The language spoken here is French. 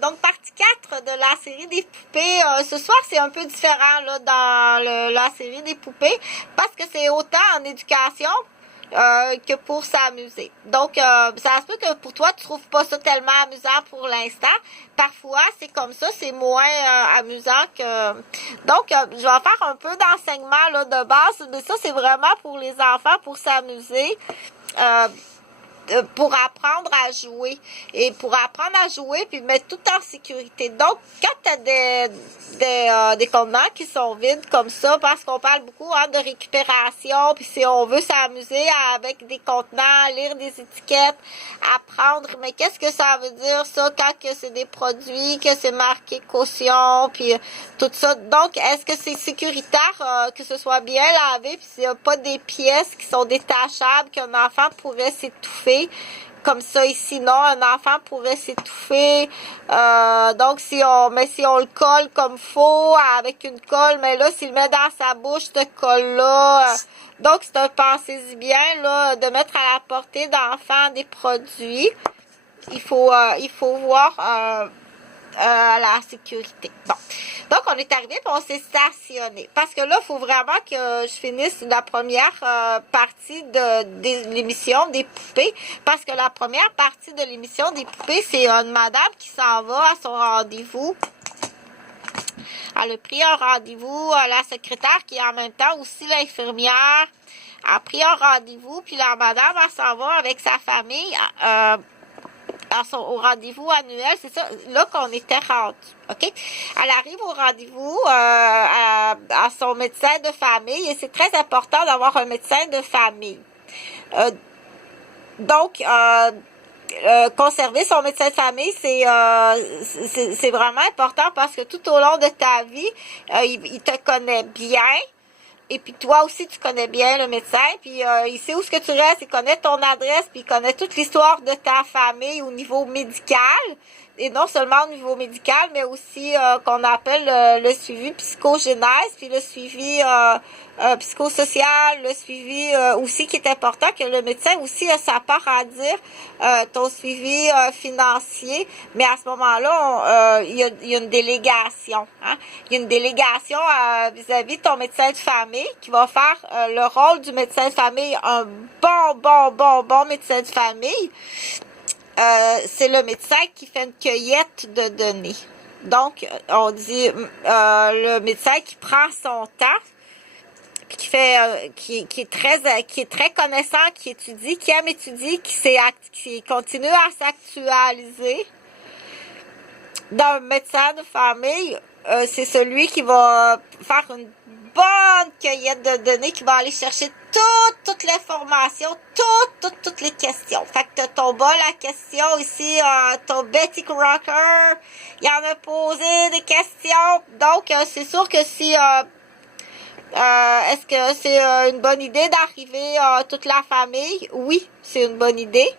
Donc, partie 4 de la série des poupées. Ce soir, c'est un peu différent là, dans la série des poupées parce que c'est autant en éducation que pour s'amuser. Donc, ça se peut que pour toi, tu trouves pas ça tellement amusant pour l'instant. Parfois, c'est comme ça, c'est moins amusant que... Donc, je vais faire un peu d'enseignement là, de base, mais ça, c'est vraiment pour les enfants, pour s'amuser. Pour apprendre à jouer et pour apprendre à jouer puis mettre tout en sécurité. Donc, quand tu as des contenants qui sont vides comme ça, parce qu'on parle beaucoup de récupération, puis si on veut s'amuser avec des contenants, lire des étiquettes, apprendre, mais qu'est-ce que ça veut dire ça quand que c'est des produits, que c'est marqué caution, puis tout ça. Donc, est-ce que c'est sécuritaire que ce soit bien lavé, puis s'il n'y a pas des pièces qui sont détachables, qu'un enfant pourrait s'étouffer? Comme ça ici, non, un enfant pourrait s'étouffer. Donc, si on le colle comme faut, avec une colle, mais là, s'il le met dans sa bouche, cette colle-là, donc c'est un pensez-y bien, là, de mettre à la portée d'enfants des produits. Il faut voir la sécurité. Bon. Donc, on est arrivé et on s'est stationné. Parce que là, il faut vraiment que je finisse la première partie de l'émission des poupées. Parce que la première partie de l'émission des poupées, c'est une madame qui s'en va à son rendez-vous. Elle a pris un rendez-vous. La secrétaire qui est en même temps aussi l'infirmière a pris un rendez-vous. Puis la madame, elle s'en va avec sa famille au rendez-vous annuel, c'est ça, là qu'on était rendu, OK? Elle arrive au rendez-vous à son médecin de famille et c'est très important d'avoir un médecin de famille. Donc, conserver son médecin de famille, c'est vraiment important parce que tout au long de ta vie, il te connaît bien. Et puis toi aussi, tu connais bien le médecin, puis il sait où est-ce que tu restes, il connaît ton adresse, puis il connaît toute l'histoire de ta famille au niveau médical. Et non seulement au niveau médical, mais aussi qu'on appelle le suivi psychogénèse, puis le suivi psychosocial, le suivi aussi qui est important, que le médecin aussi a sa part à dire, ton suivi financier, mais à ce moment-là, il y a une délégation. Hein? Il y a une délégation vis-à-vis de ton médecin de famille qui va faire le rôle du médecin de famille, un bon médecin de famille. C'est le médecin qui fait une cueillette de données. Donc, on dit le médecin qui prend son temps, puis qui est très connaissant, qui étudie, qui aime étudier, qui continue à s'actualiser. Dans un médecin de famille, c'est celui qui va faire une bonne cueillette de données, qui va aller chercher toute l'information, toutes les questions. Fait que t'as ton bol à questions ici, ton Betty Crocker, il en a posé des questions. Donc, c'est sûr que si... est-ce que c'est une bonne idée d'arriver toute la famille? Oui, c'est une bonne idée.